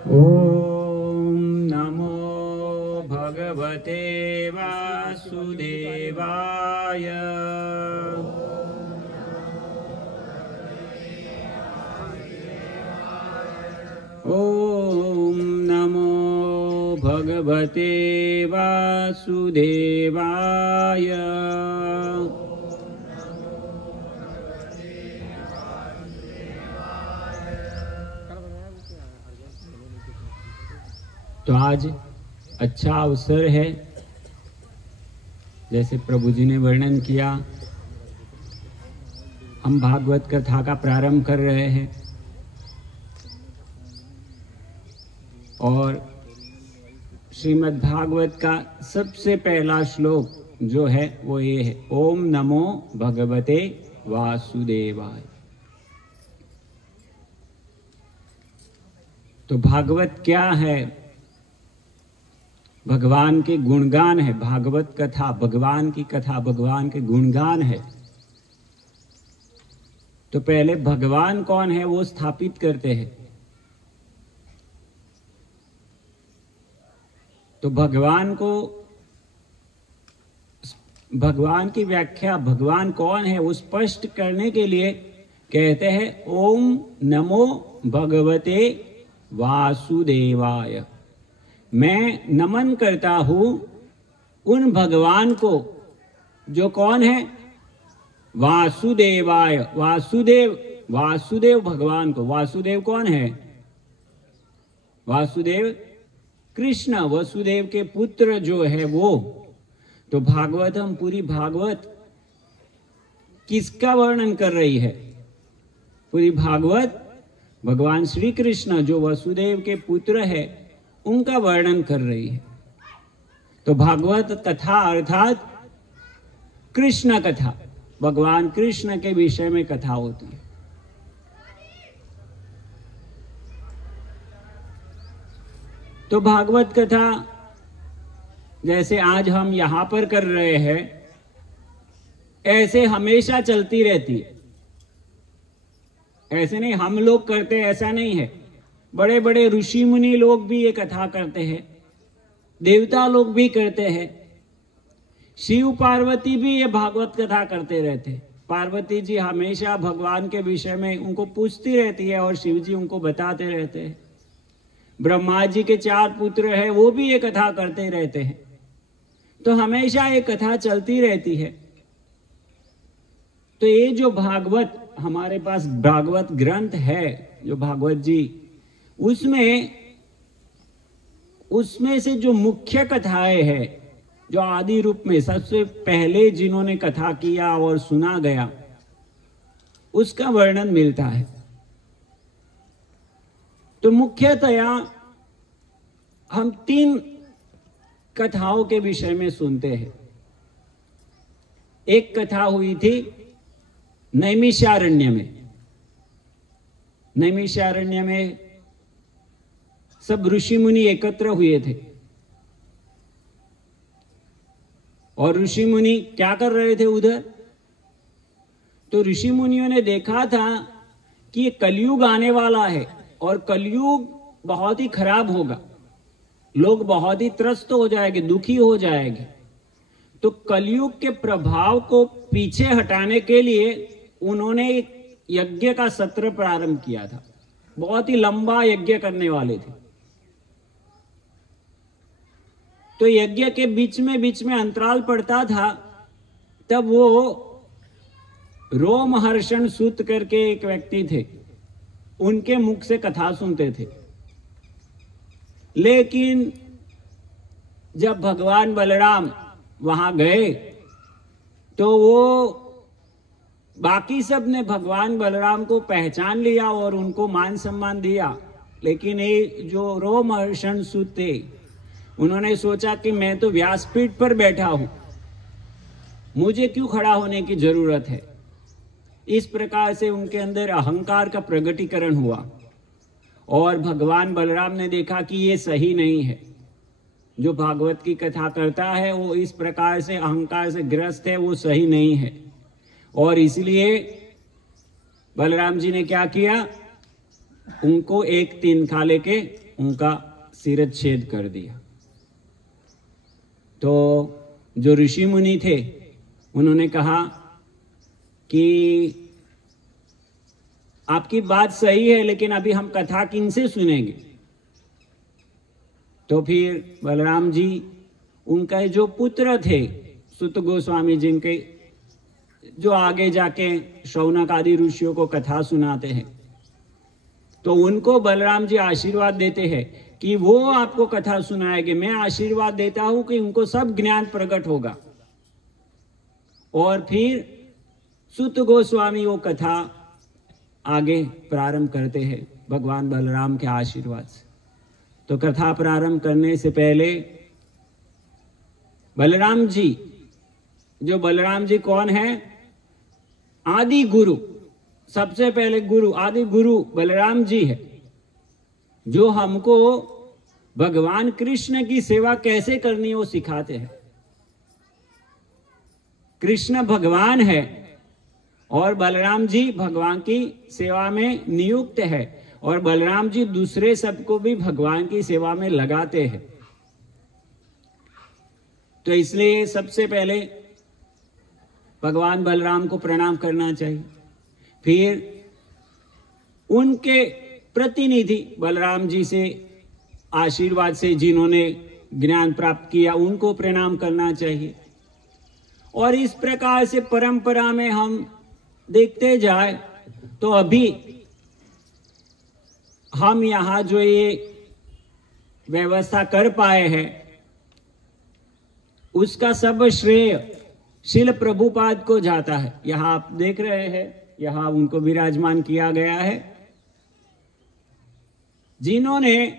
ओम नमो भगवते वासुदेवाय। ओम नमो भगवते वासुदेवाय। तो आज अच्छा अवसर है, जैसे प्रभु जी ने वर्णन किया, हम भागवत कथा का प्रारंभ कर रहे हैं और श्रीमद् भागवत का सबसे पहला श्लोक जो है वो ये है, ओम नमो भगवते वासुदेवाय। तो भागवत क्या है? भगवान के गुणगान है। भागवत कथा भगवान की कथा, भगवान के गुणगान है। तो पहले भगवान कौन है वो स्थापित करते हैं। तो भगवान की व्याख्या, भगवान कौन है वो स्पष्ट करने के लिए कहते हैं ओम नमो भगवते वासुदेवाय। मैं नमन करता हूं उन भगवान को जो कौन है? वासुदेवाय। वासुदेव भगवान को। वासुदेव कौन है? वासुदेव कृष्ण, वसुदेव के पुत्र जो है वो। तो भागवतम, पूरी भागवत किसका वर्णन कर रही है? पूरी भागवत भगवान श्री कृष्ण जो वसुदेव के पुत्र है उनका वर्णन कर रही है। तो भागवत कथा अर्थात कृष्ण कथा, भगवान कृष्ण के विषय में कथा होती है। तो भागवत कथा जैसे आज हम यहां पर कर रहे हैं, ऐसे हमेशा चलती रहती है। ऐसे नहीं हम लोग करते, ऐसा नहीं है। बड़े बड़े ऋषि मुनि लोग भी ये कथा करते हैं, देवता लोग भी करते हैं। शिव पार्वती भी ये भागवत कथा करते रहते हैं। पार्वती जी हमेशा भगवान के विषय में उनको पूछती रहती है और शिव जी उनको बताते रहते हैं। ब्रह्मा जी के 4 पुत्र हैं, वो भी ये कथा करते रहते हैं। तो हमेशा ये कथा चलती रहती है। तो ये जो भागवत हमारे पास भागवत ग्रंथ है, जो भागवत जी, उसमें से जो मुख्य कथाएं हैं, जो आदि रूप में सबसे पहले जिन्होंने कथा किया और सुना गया, उसका वर्णन मिलता है। तो मुख्यतया हम 3 कथाओं के विषय में सुनते हैं। एक कथा हुई थी नैमिषारण्य में। नैमिषारण्य में सब ऋषि मुनि एकत्र हुए थे और ऋषि मुनि क्या कर रहे थे उधर? तो ऋषि मुनियों ने देखा था कि ये कलयुग आने वाला है और कलयुग बहुत ही खराब होगा, लोग बहुत ही त्रस्त हो जाएंगे, दुखी हो जाएंगे। तो कलयुग के प्रभाव को पीछे हटाने के लिए उन्होंने एक यज्ञ का सत्र प्रारंभ किया था। बहुत ही लंबा यज्ञ करने वाले थे। तो यज्ञ के बीच में अंतराल पड़ता था, तब वो रोमहर्षण सूत करके एक व्यक्ति थे, उनके मुख से कथा सुनते थे। लेकिन जब भगवान बलराम वहां गए तो वो बाकी सब ने भगवान बलराम को पहचान लिया और उनको मान सम्मान दिया। लेकिन ये जो रोमहर्षण सूत थे, उन्होंने सोचा कि मैं तो व्यासपीठ पर बैठा हूं, मुझे क्यों खड़ा होने की जरूरत है। इस प्रकार से उनके अंदर अहंकार का प्रगटीकरण हुआ और भगवान बलराम ने देखा कि ये सही नहीं है। जो भागवत की कथा करता है वो इस प्रकार से अहंकार से ग्रस्त है, वो सही नहीं है। और इसलिए बलराम जी ने क्या किया, उनको एक तिनखा लेके उनका शिरच्छेद कर दिया। तो जो ऋषि मुनि थे उन्होंने कहा कि आपकी बात सही है, लेकिन अभी हम कथा किनसे सुनेंगे? तो फिर बलराम जी उनका जो पुत्र थे सुत गोस्वामी, जिनके जो आगे जाके शौनक आदि ऋषियों को कथा सुनाते हैं, तो उनको बलराम जी आशीर्वाद देते हैं कि वो आपको कथा सुनाएंगे। मैं आशीर्वाद देता हूं कि उनको सब ज्ञान प्रकट होगा। और फिर सुत गोस्वामी वो कथा आगे प्रारंभ करते हैं भगवान बलराम के आशीर्वाद से। तो कथा प्रारंभ करने से पहले बलराम जी, जो बलराम जी कौन है? आदि गुरु, सबसे पहले गुरु, आदि गुरु बलराम जी है, जो हमको भगवान कृष्ण की सेवा कैसे करनी है वो सिखाते हैं। कृष्ण भगवान है और बलराम जी भगवान की सेवा में नियुक्त है, और बलराम जी दूसरे सबको भी भगवान की सेवा में लगाते हैं। तो इसलिए सबसे पहले भगवान बलराम को प्रणाम करना चाहिए। फिर उनके प्रतिनिधि बलराम जी से आशीर्वाद से जिन्होंने ज्ञान प्राप्त किया उनको प्रणाम करना चाहिए। और इस प्रकार से परंपरा में हम देखते जाए तो अभी हम यहाँ जो ये व्यवस्था कर पाए हैं उसका सब श्रेय शिल प्रभुपाद को जाता है। यहाँ आप देख रहे हैं, यहाँ उनको विराजमान किया गया है, जिन्होंने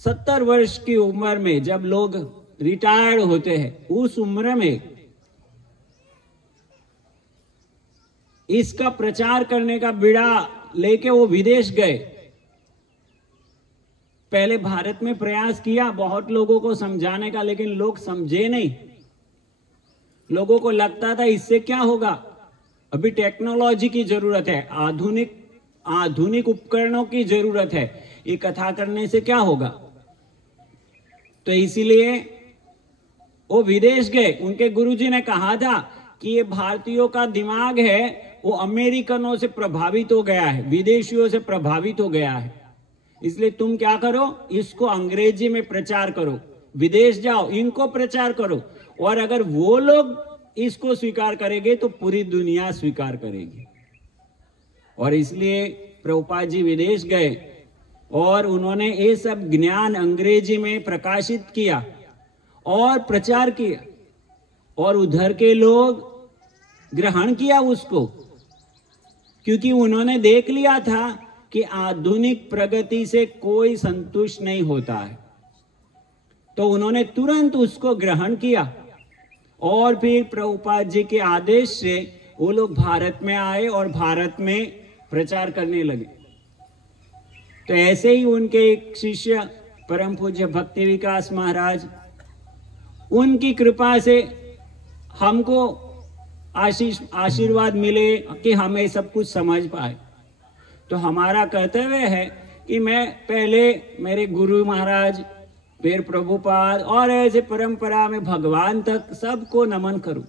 70 वर्ष की उम्र में, जब लोग रिटायर्ड होते हैं, उस उम्र में इसका प्रचार करने का बीड़ा लेके वो विदेश गए। पहले भारत में प्रयास किया बहुत लोगों को समझाने का, लेकिन लोग समझे नहीं। लोगों को लगता था इससे क्या होगा, अभी टेक्नोलॉजी की जरूरत है, आधुनिक उपकरणों की जरूरत है, ये कथा करने से क्या होगा। तो इसीलिए वो विदेश गए। उनके गुरुजी ने कहा था कि ये भारतीयों का दिमाग है वो अमेरिकनों से प्रभावित हो गया है, विदेशियों से प्रभावित हो गया है, इसलिए तुम क्या करो, इसको अंग्रेजी में प्रचार करो, विदेश जाओ, इनको प्रचार करो, और अगर वो लोग इसको स्वीकार करेंगे तो पूरी दुनिया स्वीकार करेगी। और इसलिए प्रभुपाद जी विदेश गए और उन्होंने ये सब ज्ञान अंग्रेजी में प्रकाशित किया और प्रचार किया, और उधर के लोग ग्रहण किया उसको, क्योंकि उन्होंने देख लिया था कि आधुनिक प्रगति से कोई संतुष्ट नहीं होता है। तो उन्होंने तुरंत उसको ग्रहण किया, और फिर प्रभुपाद जी के आदेश से वो लोग भारत में आए और भारत में प्रचार करने लगे। तो ऐसे ही उनके एक शिष्य परम पूज्य भक्ति विकास महाराज, उनकी कृपा से हमको आशीर्वाद मिले कि हमें सब कुछ समझ पाए। तो हमारा कर्तव्य है कि मैं पहले मेरे गुरु महाराज, फिर प्रभुपाद, और ऐसे परंपरा में भगवान तक सबको नमन करूं।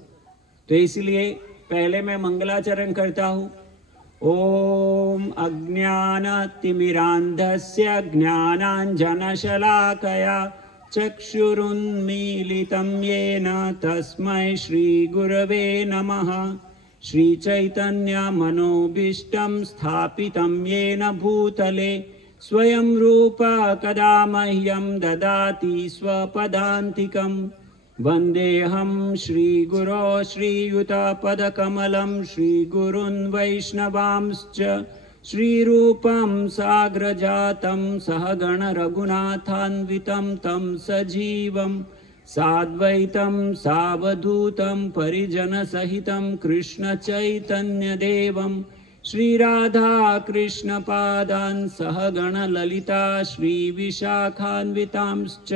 तो इसलिए पहले मैं मंगलाचरण करता हूं। ओम अज्ञानतिमिरान्धस्य ज्ञानाञ्जनशलाकया चक्षुरुन्मीलितं येन तस्मै श्रीगुरवे नमः। श्रीचैतन्यमनोभीष्टं स्थापितं येन भूतले स्वयं रूप कदा मह्यं ददाति स्वपदान्तिकं। वन्देऽहं श्रीगुरो श्रीयुतपदकमलं श्रीगुरुन् वैष्णवांश्च श्रीरूपं साग्रजातं सहगण रघुनाथान्वितं तं सजीवं साद्वैतं सावधूतं परिजनसहितं कृष्णचैतन्यदेवं श्रीराधा कृष्णपादान् सहगण ललिता श्रीविशाखान्वितांश्च।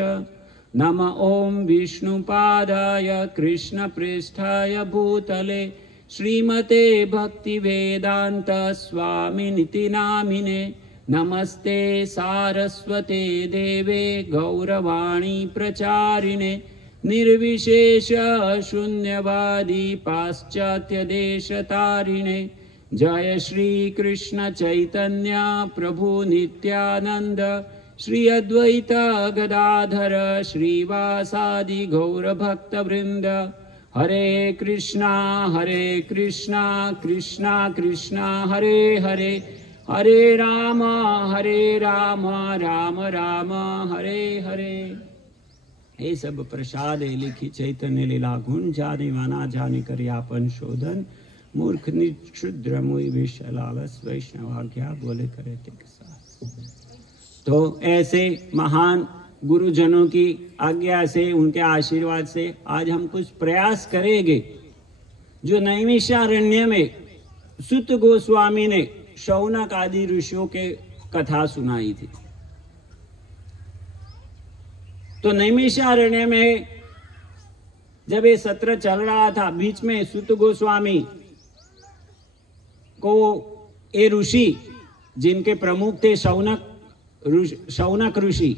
नम ओं विष्णुपादाय कृष्णप्रेष्ठाय भूतले श्रीमते भक्तिवेदांत स्वामिनिति नामिने। नमस्ते सारस्वते देवे गौरवाणी प्रचारिणे निर्विशेष शून्यवादी पाश्चात्य देश तारिणे जय श्री कृष्ण चैतन्य प्रभु नित्यानंद श्री अद्वैत गदाधर श्रीवासादि गौर भक्त वृंद हरे कृष्णा कृष्णा कृष्णा हरे हरे हरे राम राम राम हरे हरे। ये सब प्रसाद लिखी चैतन्य लीला गुण जाने माना जाने कर यापन शोधन मूर्ख निक्षुद्र मुई विषलालस वैष्णवाज्ञा बोले करे ते साथ। तो ऐसे महान गुरुजनों की आज्ञा से, उनके आशीर्वाद से आज हम कुछ प्रयास करेंगे। जो नैमिषारण्य में सुत गोस्वामी ने शौनक आदि ऋषियों के कथा सुनाई थी, तो नैमिषारण्य में जब ये सत्र चल रहा था, बीच में सुत गोस्वामी को ये ऋषि जिनके प्रमुख थे शौनक ऋषि,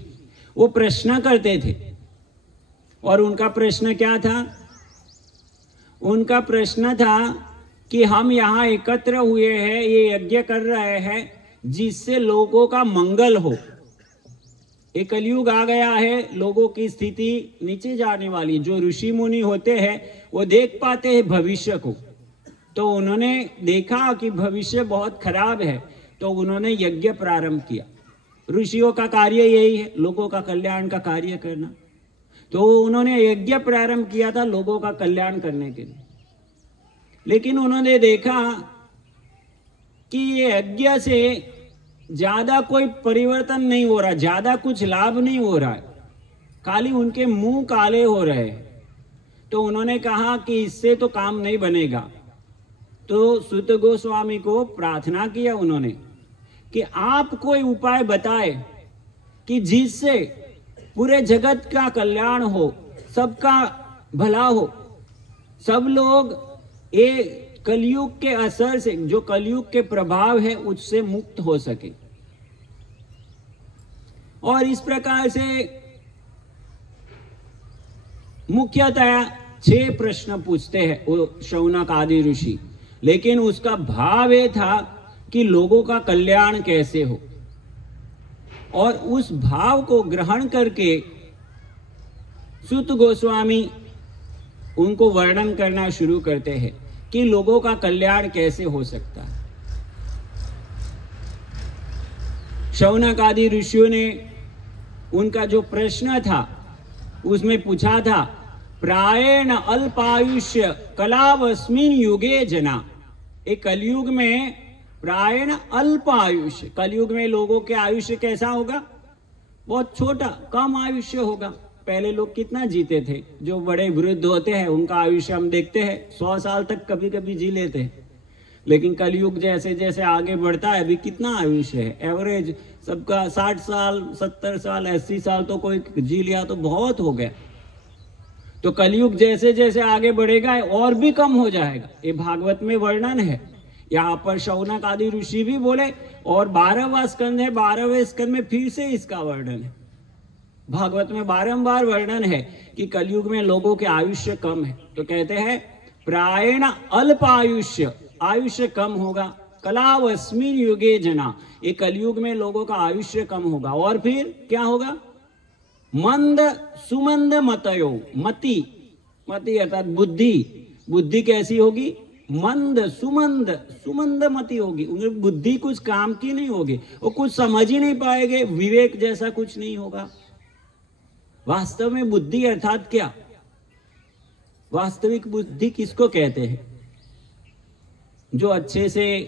वो प्रश्न करते थे। और उनका प्रश्न क्या था? उनका प्रश्न था कि हम यहाँ एकत्र हुए हैं, ये यज्ञ कर रहे हैं जिससे लोगों का मंगल हो। एक कलयुग आ गया है, लोगों की स्थिति नीचे जाने वाली। जो ऋषि मुनि होते हैं वो देख पाते हैं भविष्य को, तो उन्होंने देखा कि भविष्य बहुत खराब है, तो उन्होंने यज्ञ प्रारंभ किया। ऋषियों का कार्य यही है, लोगों का कल्याण का कार्य करना। तो उन्होंने यज्ञ प्रारंभ किया था लोगों का कल्याण करने के लिए। लेकिन उन्होंने देखा कि ये यज्ञ से ज्यादा कोई परिवर्तन नहीं हो रहा, ज्यादा कुछ लाभ नहीं हो रहा है, खाली उनके मुंह काले हो रहे हैं। तो उन्होंने कहा कि इससे तो काम नहीं बनेगा। तो सुत गोस्वामी को प्रार्थना किया उन्होंने कि आप कोई उपाय बताए कि जिससे पूरे जगत का कल्याण हो, सबका भला हो, सब लोग ये कलयुग के असर से, जो कलयुग के प्रभाव है, उससे मुक्त हो सके। और इस प्रकार से मुख्यतः 6 प्रश्न पूछते हैं वो शौनक आदि ऋषि, लेकिन उसका भाव ये था कि लोगों का कल्याण कैसे हो। और उस भाव को ग्रहण करके सुत गोस्वामी उनको वर्णन करना शुरू करते हैं कि लोगों का कल्याण कैसे हो सकता है। शौनक आदि ऋषियों ने उनका जो प्रश्न था उसमें पूछा था, प्रायेण अल्पायुष्य कलावस्मिन युगे जना। एक कलयुग में प्रायेण अल्प आयुष्य, कलयुग में लोगों के आयुष्य कैसा होगा? बहुत छोटा, कम आयुष्य होगा। पहले लोग कितना जीते थे? जो बड़े वृद्ध होते हैं उनका आयुष्य हम देखते हैं 100 साल तक कभी कभी जी लेते हैं। लेकिन कलयुग जैसे जैसे आगे बढ़ता है, अभी कितना आयुष्य है? एवरेज सबका 60 साल, 70 साल, 80 साल तो कोई जी लिया तो बहुत हो गया। तो कलयुग जैसे जैसे आगे बढ़ेगा और भी कम हो जाएगा। ये भागवत में वर्णन है। यहाँ पर शौनक आदि ऋषि भी बोले, और 12वां स्कंद है, 12वें स्कंद में फिर से इसका वर्णन है। भागवत में बारंबार वर्णन है कि कलयुग में लोगों के आयुष्य कम है। तो कहते हैं प्रायेण अल्प आयुष्य, आयुष्य कम होगा। कलावस्मिन युगे जना, ये कलयुग में लोगों का आयुष्य कम होगा। और फिर क्या होगा? मंद सुमंद मतयो, मति अर्थात बुद्धि, बुद्धि कैसी होगी? मंद सुमंद मति होगी। उनकी बुद्धि कुछ काम की नहीं होगी, वो कुछ समझ ही नहीं पाएंगे, विवेक जैसा कुछ नहीं होगा। वास्तव में बुद्धि अर्थात क्या? वास्तविक बुद्धि किसको कहते हैं? जो अच्छे से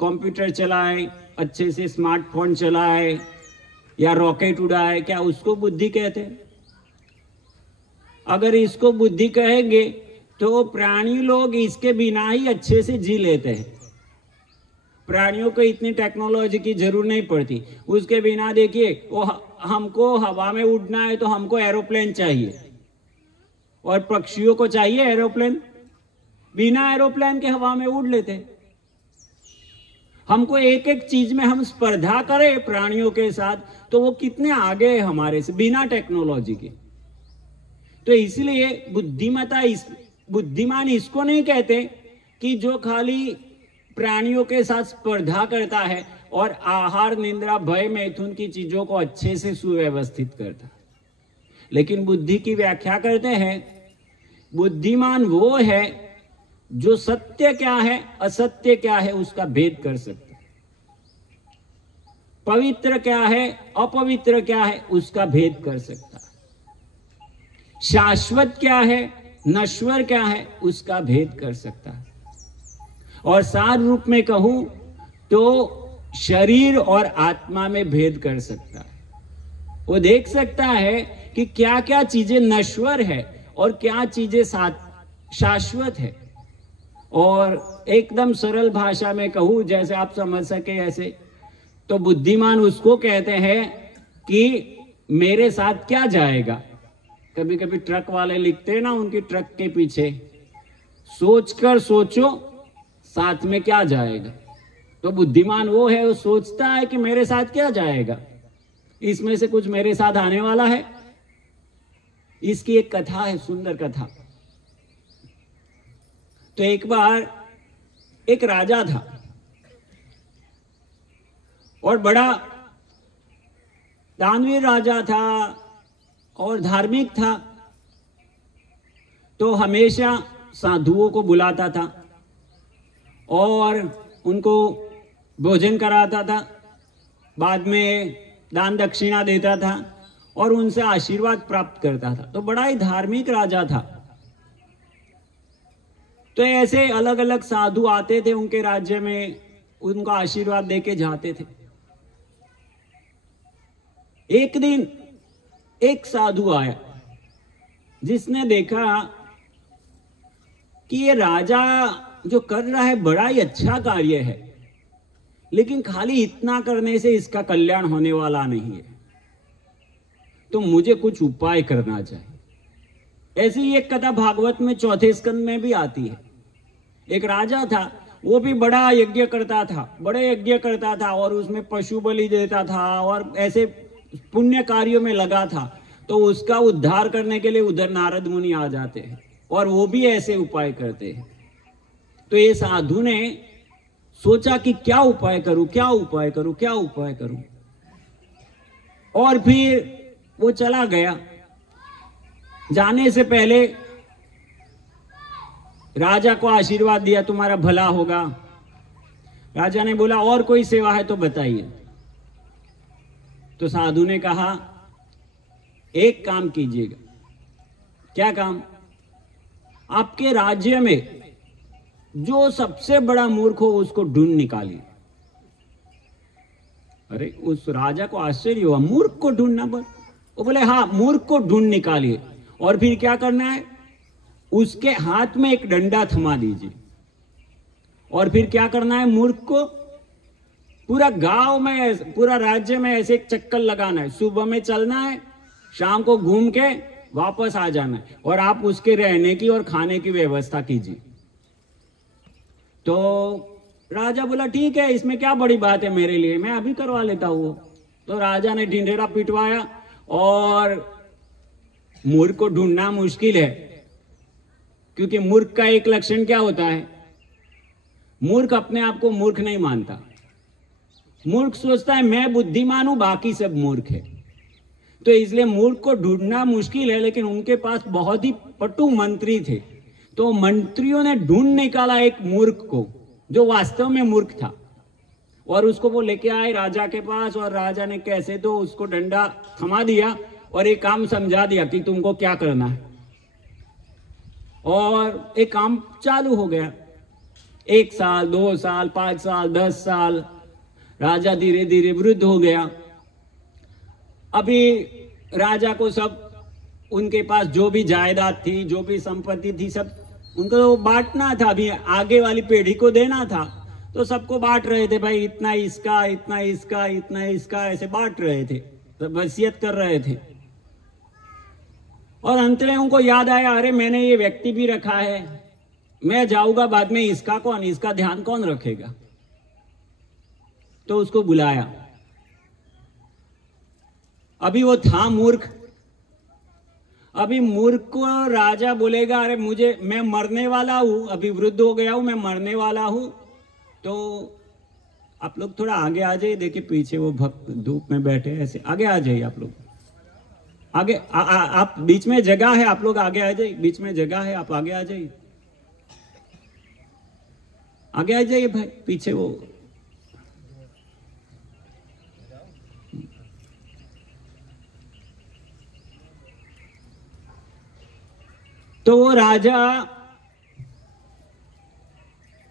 कंप्यूटर चलाए, अच्छे से स्मार्टफोन चलाए या रॉकेट उड़ाए, क्या उसको बुद्धि कहते हैं? अगर इसको बुद्धि कहेंगे तो प्राणी लोग इसके बिना ही अच्छे से जी लेते हैं। प्राणियों को इतनी टेक्नोलॉजी की जरूरत नहीं पड़ती। उसके बिना देखिए, वो हमको हवा में उड़ना है तो हमको एरोप्लेन चाहिए, और पक्षियों को चाहिए एरोप्लेन। बिना एरोप्लेन के हवा में उड़ लेते। हमको एक एक चीज में हम स्पर्धा करें प्राणियों के साथ, तो वो कितने आगे है हमारे से बिना टेक्नोलॉजी के। तो इसलिए बुद्धिमान इसको नहीं कहते कि जो खाली प्राणियों के साथ स्पर्धा करता है और आहार, निद्रा, भय, मैथुन की चीजों को अच्छे से सुव्यवस्थित करता है। लेकिन बुद्धि की व्याख्या करते हैं, बुद्धिमान वो है जो सत्य क्या है, असत्य क्या है, उसका भेद कर सकता है। पवित्र क्या है, अपवित्र क्या है, उसका भेद कर सकता है। शाश्वत क्या है, नश्वर क्या है, उसका भेद कर सकता है। और सार रूप में कहूं तो शरीर और आत्मा में भेद कर सकता है। वो देख सकता है कि क्या क्या चीजें नश्वर है और क्या चीजें शाश्वत है। और एकदम सरल भाषा में कहूं, जैसे आप समझ सके ऐसे, तो बुद्धिमान उसको कहते हैं कि मेरे साथ क्या जाएगा। कभी कभी ट्रक वाले लिखते हैं ना उनकी ट्रक के पीछे, सोचकर सोचो साथ में क्या जाएगा। तो बुद्धिमान वो है, वो सोचता है कि मेरे साथ क्या जाएगा, इसमें से कुछ मेरे साथ आने वाला है। इसकी एक कथा है, सुंदर कथा। तो एक बार एक राजा था और बड़ा दानवीर राजा था और धार्मिक था। तो हमेशा साधुओं को बुलाता था और उनको भोजन कराता था, बाद में दान दक्षिणा देता था और उनसे आशीर्वाद प्राप्त करता था। तो बड़ा ही धार्मिक राजा था। तो ऐसे अलग अलग साधु आते थे उनके राज्य में, उनका आशीर्वाद देके जाते थे। एक दिन एक साधु आया जिसने देखा कि ये राजा जो कर रहा है बड़ा ही अच्छा कार्य है, लेकिन खाली इतना करने से इसका कल्याण होने वाला नहीं है, तो मुझे कुछ उपाय करना चाहिए। ऐसी ही एक कथा भागवत में 4थे स्कंद में भी आती है। एक राजा था, वो भी बड़ा यज्ञ करता था, बड़े यज्ञ करता था और उसमें पशु बलि देता था और ऐसे पुण्य कार्यों में लगा था। तो उसका उद्धार करने के लिए उधर नारद मुनि आ जाते हैं और वो भी ऐसे उपाय करते हैं। तो ये साधु ने सोचा कि क्या उपाय करूं, क्या उपाय करूं, क्या उपाय करूं। और फिर वो चला गया। जाने से पहले राजा को आशीर्वाद दिया, तुम्हारा भला होगा। राजा ने बोला और कोई सेवा है तो बताइए। तो साधु ने कहा एक काम कीजिएगा। क्या काम? आपके राज्य में जो सबसे बड़ा मूर्ख हो उसको ढूंढ निकालिए। अरे उस राजा को आश्चर्य हुआ, मूर्ख को ढूंढना बोल? वो बोले हाँ, मूर्ख को ढूंढ निकालिए। और फिर क्या करना है? उसके हाथ में एक डंडा थमा दीजिए। और फिर क्या करना है? मूर्ख को पूरा गांव में, पूरा राज्य में ऐसे एक चक्कर लगाना है। सुबह में चलना है, शाम को घूम के वापस आ जाना है और आप उसके रहने की और खाने की व्यवस्था कीजिए। तो राजा बोला ठीक है, इसमें क्या बड़ी बात है मेरे लिए, मैं अभी करवा लेता हूं। तो राजा ने ढिंढेरा पिटवाया और मूर्ख को ढूंढना मुश्किल है, क्योंकि मूर्ख का एक लक्षण क्या होता है? मूर्ख अपने आप को मूर्ख नहीं मानता। मूर्ख सोचता है मैं बुद्धिमान हूं, बाकी सब मूर्ख है। तो इसलिए मूर्ख को ढूंढना मुश्किल है, लेकिन उनके पास बहुत ही पटु मंत्री थे। तो मंत्रियों ने ढूंढ निकाला एक मूर्ख को जो वास्तव में मूर्ख था, और उसको वो लेके आए राजा के पास। और राजा ने कैसे तो उसको डंडा थमा दिया और एक काम समझा दिया कि तुमको क्या करना है। और एक काम चालू हो गया। 1 साल, 2 साल, 5 साल, 10 साल, राजा धीरे धीरे वृद्ध हो गया। अभी राजा को सब, उनके पास जो भी जायदाद थी, जो भी संपत्ति थी, सब उनको तो बांटना था, अभी आगे वाली पीढ़ी को देना था। तो सबको बांट रहे थे, भाई इतना इसका, इतना इसका, इतना इसका, ऐसे बांट रहे थे, तो वसीयत कर रहे थे। और अंत में उनको याद आया, अरे मैंने ये व्यक्ति भी रखा है, मैं जाऊंगा बाद में, इसका कौन, इसका ध्यान कौन रखेगा? तो उसको बुलाया। अभी वो था मूर्ख। अभी मूर्ख को राजा बोलेगा अरे मैं मरने वाला हूं, अभी वृद्ध हो गया हूं, मैं मरने वाला हूं। तो आप लोग थोड़ा आगे आ जाइए, देखिए पीछे वो भक्त धूप में बैठे हैं, ऐसे आगे आ जाइए आप लोग। आगे आप बीच में जगह है, आप लोग आगे आ जाइए, बीच में जगह है, आप आगे आ जाइए, आगे आ जाइए भाई, पीछे वो। तो वो राजा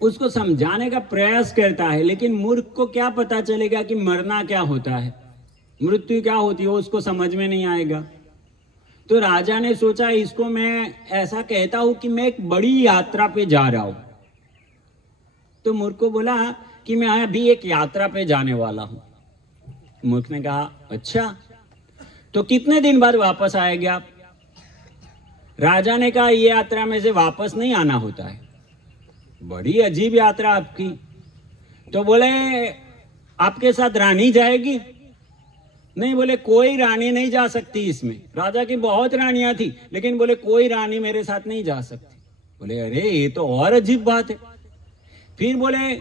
उसको समझाने का प्रयास करता है, लेकिन मूर्ख को क्या पता चलेगा कि मरना क्या होता है, मृत्यु क्या होती है, उसको समझ में नहीं आएगा। तो राजा ने सोचा इसको मैं ऐसा कहता हूं कि मैं एक बड़ी यात्रा पे जा रहा हूं। तो मूर्ख को बोला कि मैं अभी एक यात्रा पे जाने वाला हूं। मूर्ख ने कहा अच्छा, तो कितने दिन बाद वापस आएंगे आप? राजा ने कहा ये यात्रा में से वापस नहीं आना होता है, बड़ी अजीब यात्रा आपकी। तो बोले आपके साथ रानी जाएगी? नहीं, बोले कोई रानी नहीं जा सकती इसमें। राजा की बहुत रानियां थी, लेकिन बोले कोई रानी मेरे साथ नहीं जा सकती। बोले अरे ये तो और अजीब बात है। फिर बोले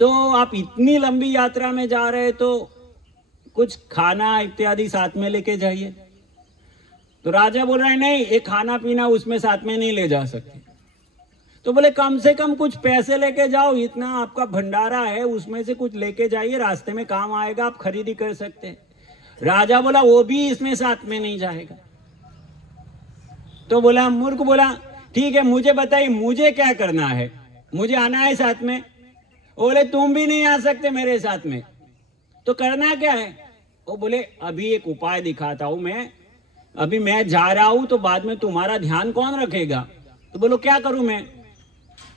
तो आप इतनी लंबी यात्रा में जा रहे तो कुछ खाना इत्यादि साथ में लेके जाइए। तो राजा बोल रहा है नहीं, ये खाना पीना उसमें साथ में नहीं ले जा सकते। तो बोले कम से कम कुछ पैसे लेके जाओ, इतना आपका भंडारा है उसमें से कुछ लेके जाइए, रास्ते में काम आएगा, आप खरीदी कर सकते हैं। राजा बोला वो भी इसमें साथ में नहीं जाएगा। तो बोला मूर्ख बोला ठीक है मुझे बताइए मुझे क्या करना है, मुझे आना है साथ में। बोले तुम भी नहीं आ सकते मेरे साथ में, तो करना क्या है? वो बोले अभी एक उपाय दिखाता हूं मैं, अभी मैं जा रहा हूं तो बाद में तुम्हारा ध्यान कौन रखेगा? तो बोलो क्या करूं मैं?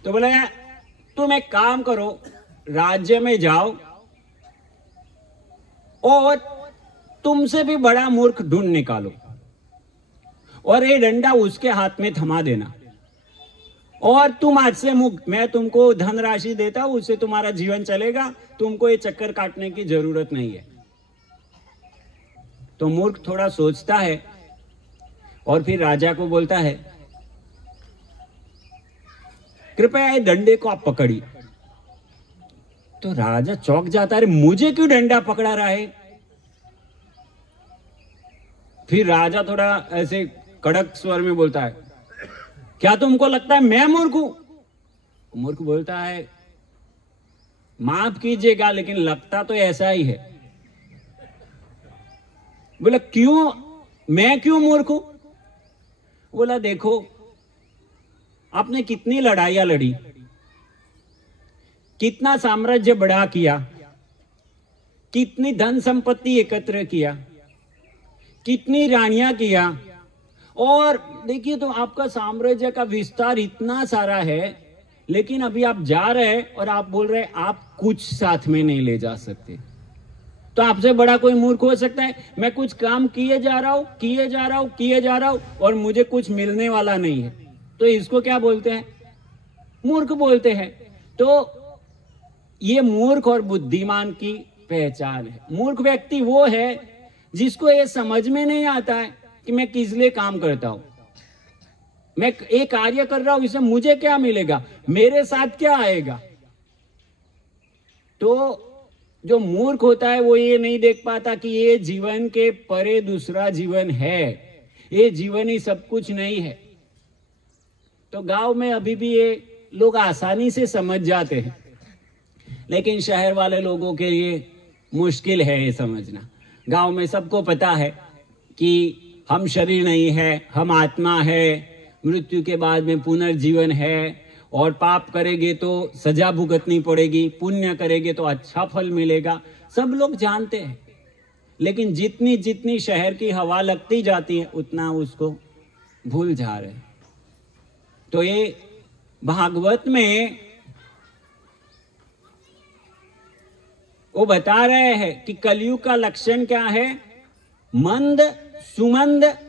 तो बोले तुम एक काम करो, राज्य में जाओ और तुमसे भी बड़ा मूर्ख ढूंढ निकालो और ये डंडा उसके हाथ में थमा देना, और तुम आज से मुक्त, मैं तुमको धनराशि देता हूं, उससे तुम्हारा जीवन चलेगा, तुमको ये चक्कर काटने की जरूरत नहीं है। तो मूर्ख थोड़ा सोचता है और फिर राजा को बोलता है कृपया ये डंडे को आप पकड़िए। तो राजा चौंक जाता है, मुझे क्यों डंडा पकड़ा रहा है? फिर राजा थोड़ा ऐसे कड़क स्वर में बोलता है क्या तुमको लगता है मैं मूर्ख हूं? मूर्ख बोलता है माफ कीजिएगा लेकिन लगता तो ऐसा ही है। बोला क्यों, मैं क्यों मूर्ख हूं? बोला देखो आपने कितनी लड़ाइयां लड़ी, कितना साम्राज्य बड़ा किया, कितनी धन संपत्ति एकत्र किया, कितनी रानियां किया, और देखिए तो आपका साम्राज्य का विस्तार इतना सारा है, लेकिन अभी आप जा रहे हैं और आप बोल रहे हैं आप कुछ साथ में नहीं ले जा सकते। तो आपसे बड़ा कोई मूर्ख हो सकता है? मैं कुछ काम किए जा रहा हूं और मुझे कुछ मिलने वाला नहीं है, तो इसको क्या बोलते हैं? मूर्ख बोलते हैं। तो ये मूर्ख और बुद्धिमान की पहचान है। मूर्ख व्यक्ति वो है जिसको ये समझ में नहीं आता है कि मैं किस लिए काम करता हूं, मैं एक कार्य कर रहा हूं, इससे मुझे क्या मिलेगा, मेरे साथ क्या आएगा। तो जो मूर्ख होता है वो ये नहीं देख पाता कि ये जीवन के परे दूसरा जीवन है, ये जीवन ही सब कुछ नहीं है। तो गांव में अभी भी ये लोग आसानी से समझ जाते हैं, लेकिन शहर वाले लोगों के लिए मुश्किल है ये समझना। गांव में सबको पता है कि हम शरीर नहीं है, हम आत्मा है, मृत्यु के बाद में पुनर्जीवन है, और पाप करेंगे तो सजा भुगतनी पड़ेगी, पुण्य करेंगे तो अच्छा फल मिलेगा, सब लोग जानते हैं। लेकिन जितनी जितनी शहर की हवा लगती जाती है उतना उसको भूल जा रहे हैं। तो ये भागवत में वो बता रहे हैं कि कलयुग का लक्षण क्या है, मंद सुमंद